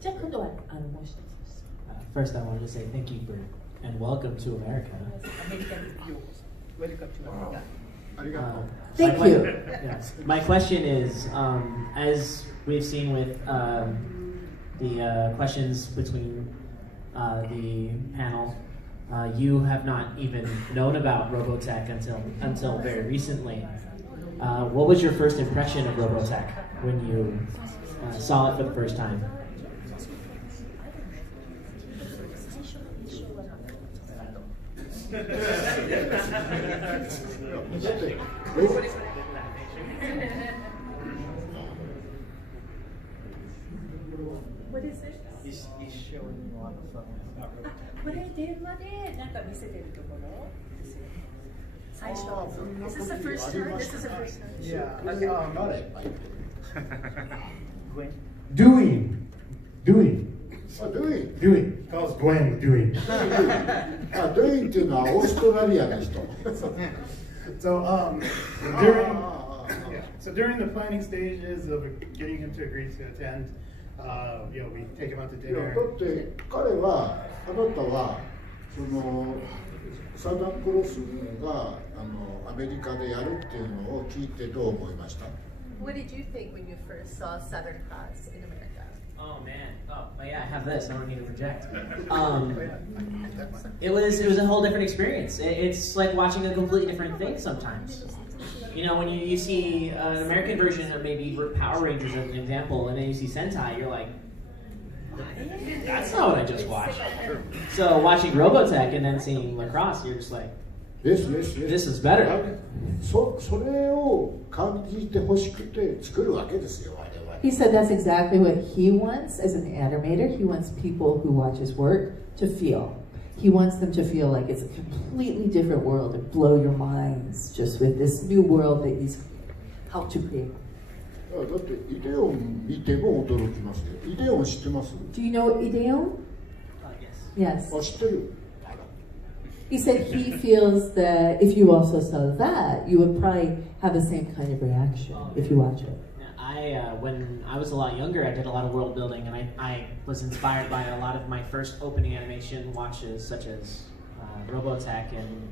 First, I wanted to say thank you for and welcome to America. Welcome to America. Thank you. Yes. My question is, as we've seen with the questions between the panel, you have not even known about Robotech until very recently. What was your first impression of Robotech when you saw it for the first time? What is it? He's showing you on the phone. It's not really これ電話でなんか見せてるところですよね。最初。This is the first time. This is the first time. Yeah. Gwen. Doing. Doing. He calls Gwen doing. Doing っていうのはオーストラリアの人。So during the planning stages of getting him to agree to attend, you know, we take him out to いや dinner. だって彼はあなたはそのサザンクロスがアメリカでやるっていうのを聞いてどう思いました？ What did you think when you first saw Southern Cross in America? Oh man! Oh yeah, I have this. I don't need to project. It was a whole different experience. It's like watching a completely different thing sometimes. You know, when you see an American version of maybe Power Rangers as an example, and then you see Sentai, you're like, that's not what I just watched. So watching Robotech and then seeing Lacrosse, you're just like, this is better. それを感じてほしくて作るわけですよ。He said that's exactly what he wants as an animator. He wants people who watch his work to feel. He wants them to feel like it's a completely different world and blow your minds just with this new world that he's helped to create. だってイデオン見ても驚きますよ。イデオン知ってます？ Do you know Ideon? Yes. あ、知ってる。 He said he feels that if you also saw that, you would probably have the same kind of reaction if you watch it. When I was a lot younger, I did a lot of world building, and I was inspired by a lot of my first opening animation watches, such as Robotech and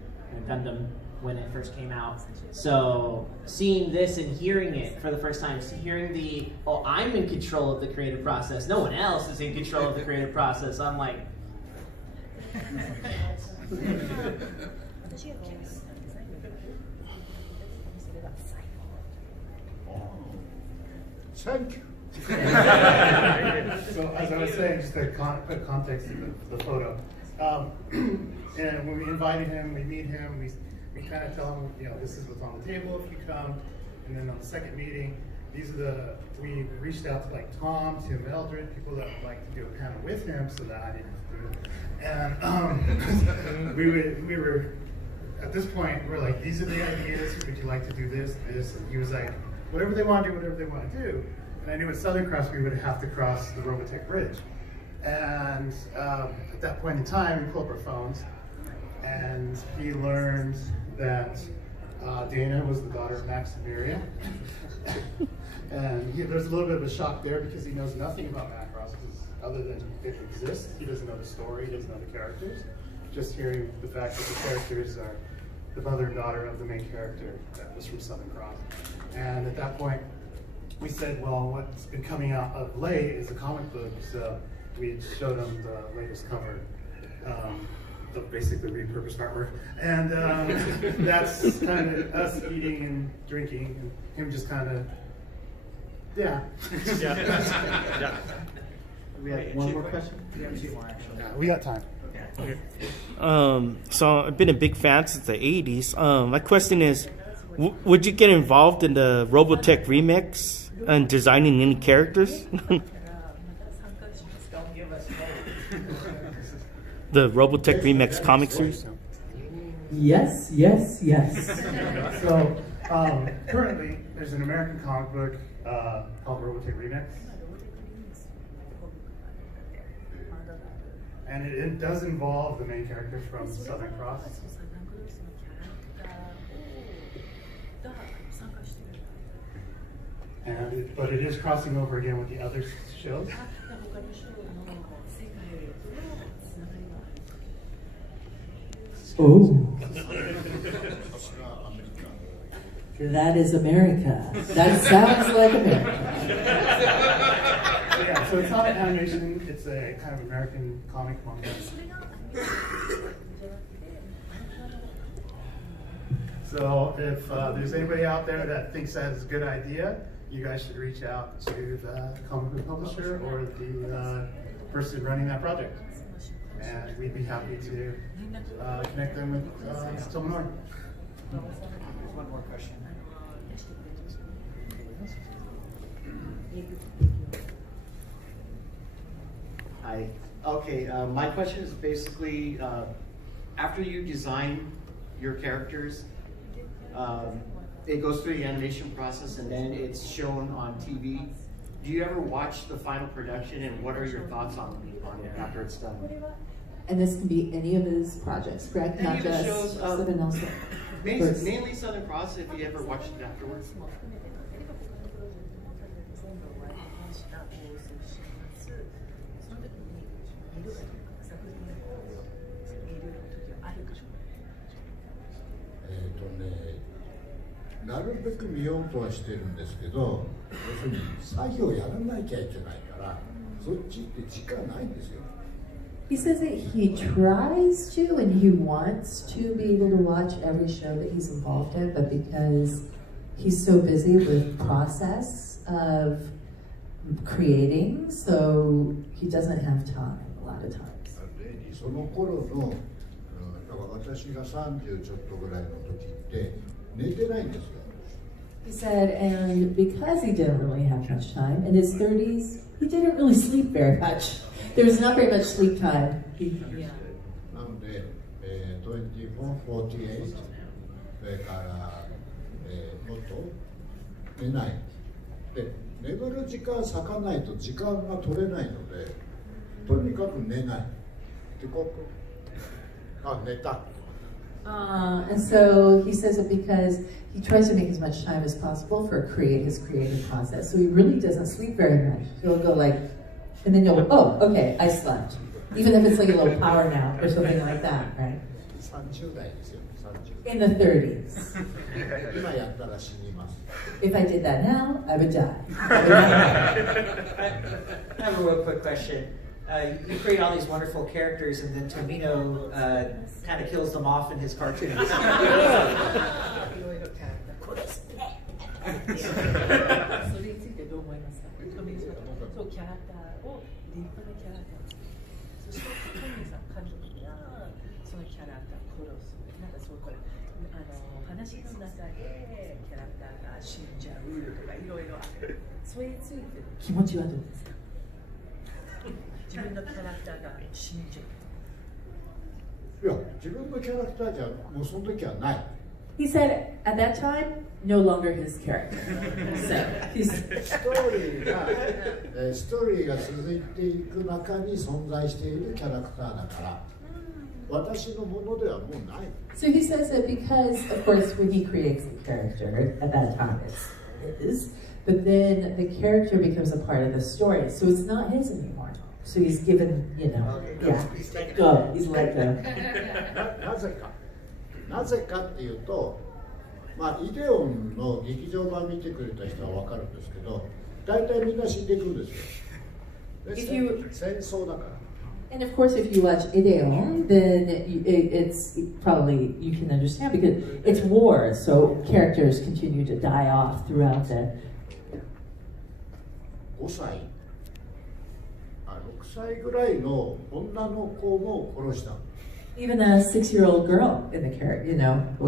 Gundam when it first came out. So seeing this and hearing it for the first time, hearing the, oh, I'm in control of the creative process. No one else is in control of the creative process. I'm like, Thank you. So as I was saying, just to put context in the photo, and when we invited him, we meet him, we kind of tell him, you know, this is what's on the table if you come, and then on the second meeting, we reached out to like Tom, Tim Eldred, people that would like to do a panel with him so that I didn't have to do it. And we were, at this point, we're like, these are the ideas, would you like to do this, this? And he was like, whatever they want to do, whatever they want to do. And I knew at Southern Cross we would have to cross the Robotech Bridge. And at that point in time, we pulled up our phones, and he learned that Dana was the daughter of Max and Miria. And there's a little bit of a shock there because he knows nothing about Macross, other than it exists. He doesn't know the story, he doesn't know the characters. Just hearing the fact that the characters are the mother and daughter of the main character that was from Southern Cross. And at that point, we said, well, what's been coming out of late is a comic book, so we showed him the latest cover, the basically repurposed artwork. And that's kind of us eating and drinking, and him just kind of, yeah. We have one more question? We have two more, actually. Yeah, we got time. Okay. So I've been a big fan since the 80s. My question is, would you get involved in the Robotech remix and designing any characters? The Robotech remix comic series? Yes, yes, yes. So currently, there's an American comic book called Robotech Remix. And it does involve the main characters from Southern Cross. But it is crossing over again with the other shows. Oh. That is America. That sounds like America. Yeah, so it's not an animation, it's a kind of American comic manga. So if there's anybody out there that thinks that is a good idea, you guys should reach out to the comic book publisher or the person running that project. And we'd be happy to connect them with Tomonori. There's one more question. Hi. Okay, my question is basically, after you design your characters, it goes through the animation process and then it's shown on TV. Do you ever watch the final production, and what are your thoughts on it after it's done? And this can be any of his projects, correct? Not just Southern Nelson. Mainly Southern Cross, if you ever watched it afterwards.ね、なるべく見ようとはしてるんですけど、要するに作業やらなきゃいけないから、そっちって時間ないんですよ。He says that he tries to and he wants to be able to watch every show that he's involved in, but because he's so busy with process of creating, so he doesn't have time a lot of times. その頃の、私が30ちょっとぐらいの時って寝てないんですよ。He said, and because he didn't really have much time, in his 30s, he didn't really sleep very much. There was not very much sleep time. なので、24, 48、それから、もっと寝ない。で眠る時間割かないと時間が取れないので、とにかく寝ないってこと。あ、寝た。And so he says it because he tries to make as much time as possible for his creative process. So he really doesn't sleep very much. He'll go like, and then you'll go, oh, okay, I slept. Even if it's like a little power nap or something like that, right? 30代ですよ、30 In the 30s. 今やったら死にます。 If I did that now, I would die. I have a real quick question. You create all these wonderful characters, and then Tomino kind of kills them off in his cartoons. いろいろキャラクターそれについてどう思いますか？そうキャラクターを立派なキャラクターそしてトミーさん監督がそのキャラクターを殺すなんかそうこれ話の中でキャラクターが死んじゃうとかいろいろあるそれについて気持ちはどうですか？自分のキャラクターが死んじゃういや、自分のキャラクターじゃもうその時はない。He said at that time, no longer his character. So he's ストーリーが続いていく中に存在しているキャラクターだから、私のものではもうない。So he says that because, of course, when he creates the character, at that time it's his, but then the character becomes a part of the story, so it's not his anymore. So he's given, yeah, go. He's let go. なぜかっていうと、まあ、イデオンの劇場版見てくれた人は分かるんですけど、大体みんな死んでいくんですよ。戦争だから。And of course, if you watch Ideon, then it's probably, you can understand because it's war, so characters continue to die off throughout the... 5歳、6歳ぐらいの女の子も殺した。Even a 6-year-old girl in the character,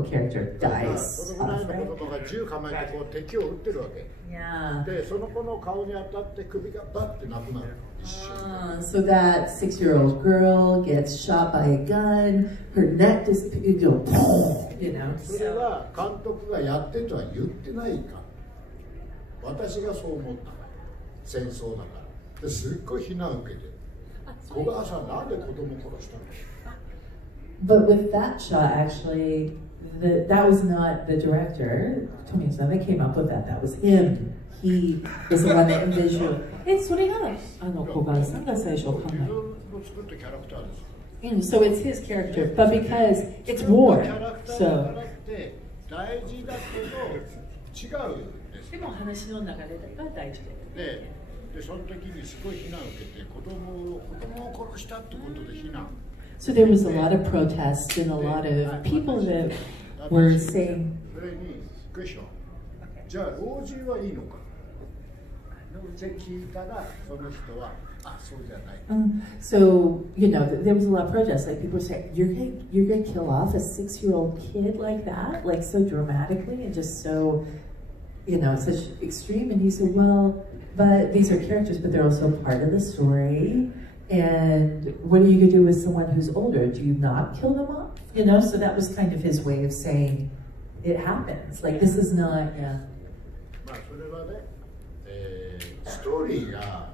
character dies. そのぐらいの子供が銃構えてこう敵を撃ってるわけ。Yeah. で、その子の顔に当たって首がバッてなくなる。So that 6-year-old girl gets shot by a gun, her neck disappears, それは監督がやってとは言ってないか。私がそう思った。戦争だから。ですっごい非難を受けてる。小川さん、なんで子供殺したの？ But with that shot, actually, that was not the director, Tomi-san, that came up with that. That was him. He was the one that envisioned. それが小川さんが最初考えた。So it's his character, but because it's war, so. 大事だけど違うです。でも話の流れが大事で、その時にすごい非難を受けて子供を殺したってことで非難。So there was a lot of protests and a lot of people that were saying. それにクエスチョン。じゃあ老人はいいのか。って聞いたらその人はそうじゃない。So there was a lot of protests. Like people were saying, you're gonna kill off a 6-year-old kid like that, like so dramatically and just so, such extreme. And he said, well, but these are characters, but they're also part of the story. And what are you going to do with someone who's older? Do you not kill them off? So that was kind of his way of saying it happens. Like this is not, yeah. まあそれはね、ストーリーが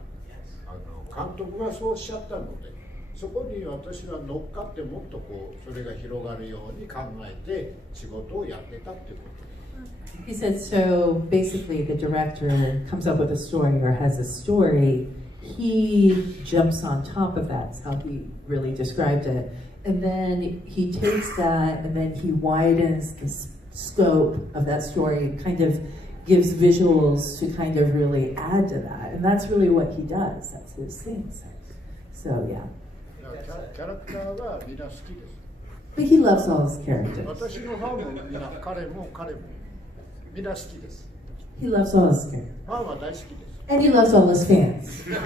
監督がそうおっしゃったので、そこに私は乗っかってもっとそれが広がるように考えて仕事をやってたってこと。He said, so basically the director comes up with a story or has a story. He jumps on top of that, is how he really described it. And then he takes that and then he widens the scope of that story and kind of gives visuals to kind of really add to that. And that's really what he does. That's his thing. So, yeah. But he loves all his characters. He loves all his characters. And he loves all his fans. We're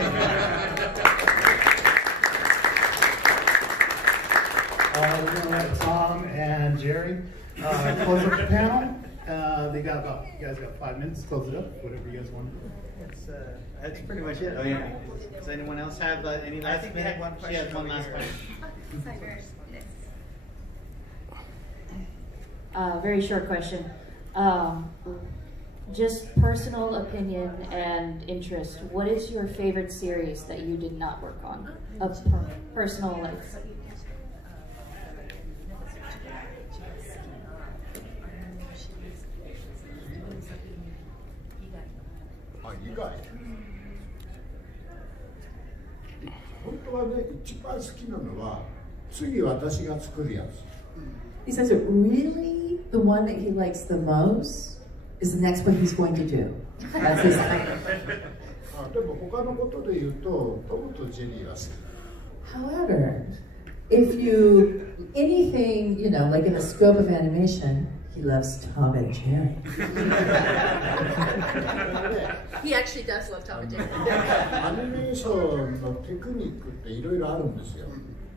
going to let Tom and Jerry close up the panel. You guys got 5 minutes to close it up, whatever you guys want to do. That's pretty much it. Oh, yeah. Does anyone else have any last? I think we had one question. She had one last question. Very short question. just personal opinion and interest, what is your favorite series that you did not work on of personal life?意外。本当はね、一番好きなのは次私が作るやつ。He says that really the one that he likes the most is the next one he's going to do. That's his favorite. でも他のことで言うとトムとジェリーが好き。 However, if you anything, you know, like in the scope of animation, he loves Tom and Jerry. He actually does love Tom and Jerry. アニメーションのテクニックっていろいろあるんですよ。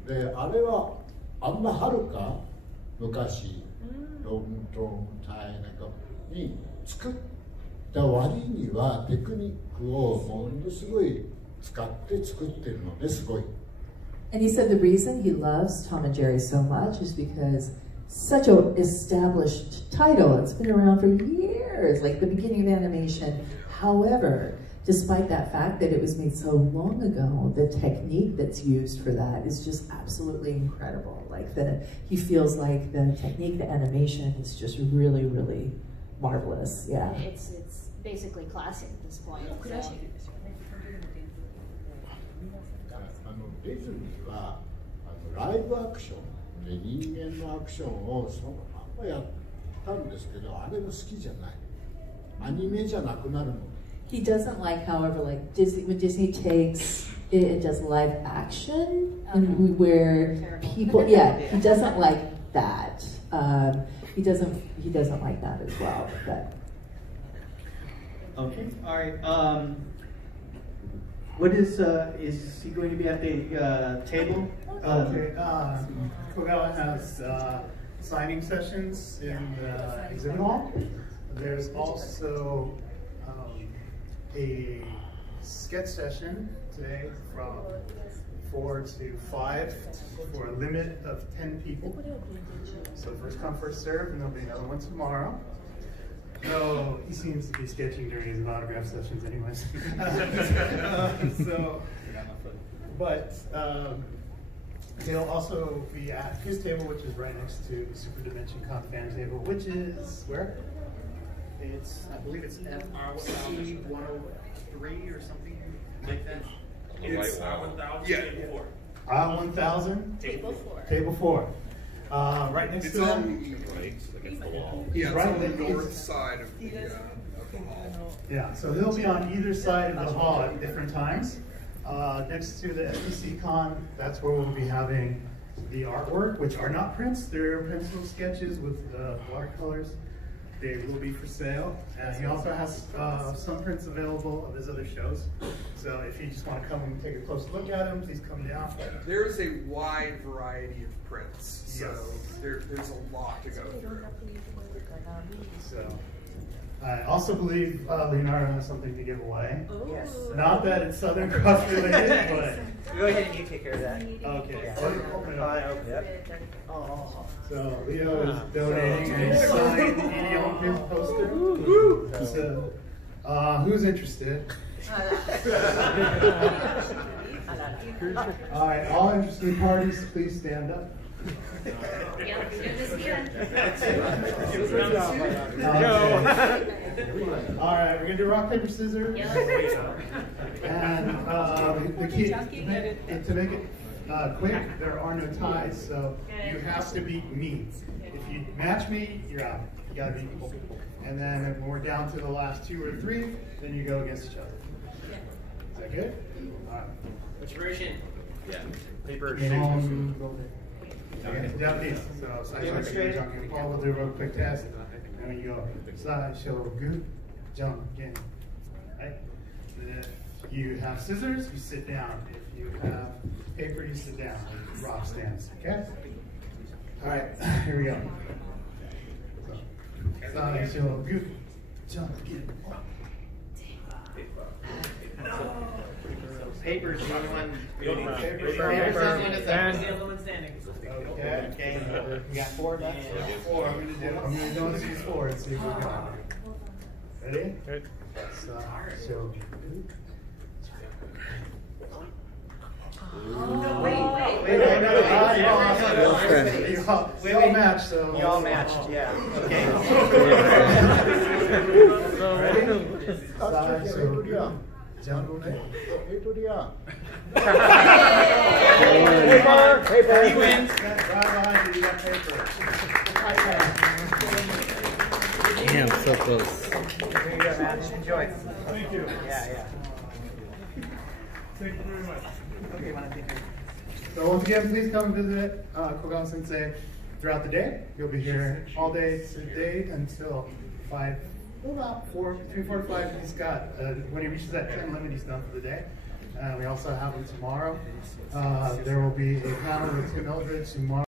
で、あれはあんなはるか昔ロントンタイなんかに作った割にはテクニックをものすごい使って作ってるのですごい。 And he said the reason he loves Tom and Jerry so much is because such an established title. It's been around for years, like the beginning of animation. However, despite that fact that it was made so long ago, the technique that's used for that is just absolutely incredible. Like he feels like the technique, the animation is just really, really marvelous. Yeah. It's basically classic at this point. So. ディズニーはライブアクションで人間のアクションをそのままやったんですけど、あれが好きじゃない。アニメじゃなくなるの。He doesn't like, however, like Disney when Disney takes it does live action and where people, yeah, he doesn't like that. He doesn't like that as well. But okay, all right. What is he going to be at the table? Okay. Kogawa has signing sessions in the exhibit hall. There's also a sketch session today from 4 to 5 for a limit of 10 people. So first come, first serve, and there'll be another one tomorrow. No, he seems to be sketching during his autograph sessions anyways. He'll also be at his table, which is right next to the Super Dimension Con fan table, which is where? I believe it's FC 103 or something like that. It's 1000. Table 4. Right next to them. Yeah, right on the north side of the hall. Yeah, so he'll be on either side of the hall at different times. Next to the FTC Con, that's where we'll be having the artwork, which are not prints, they're pencil sketches with watercolors. They will be for sale. And he also has some prints available of his other shows. So if you just want to come and take a close look at them, please come down. There's a wide variety of prints, so yes. There's a lot to go through. So I also believe Leonardo has something to give away. Yes. Not that it's Southern Cross related, but go ahead and you take care of that. Okay. Yeah. Open it up. Yep. Oh. So Leo is donating a signed Edie Olympics poster. So, who's interested? All right, all interested parties, please stand up. Okay. All right, we're gonna do rock, paper, scissors. And the key to make it quick, there are no ties, so you have to beat me. If you match me, you're out. You gotta beat me. And then when we're down to the last 2 or 3, then you go against each other. Is that good? All right. Which version? Yeah. Paper. Okay, Japanese. So side show good, Paul will do a real quick test. And when you go side show good, jump again. Right? And if you have scissors, you sit down. If you have paper, you sit down. Rock stance. Okay? Alright, here we go. Side show good, jump again. Paper's the only one. Paper's the other one standing. Okay. We got 4 left. 4. I'm gonna do these 4 and see if we go. Ready? So. Wait. We all matched, so. You all matched, yeah. Okay. Ready? Paper. He wins. Damn, so close. There you go, man. Enjoy. Thank you. Yeah. Thank you very much. Okay, want to take So once again, please come visit Kogawa Sensei throughout the day. You'll be here all day today until 5, about 4, between 4 to 5. He's got, when he reaches that 10 limit, he's done for the day. We also have him tomorrow. There will be a panel with Tim Eldridge tomorrow.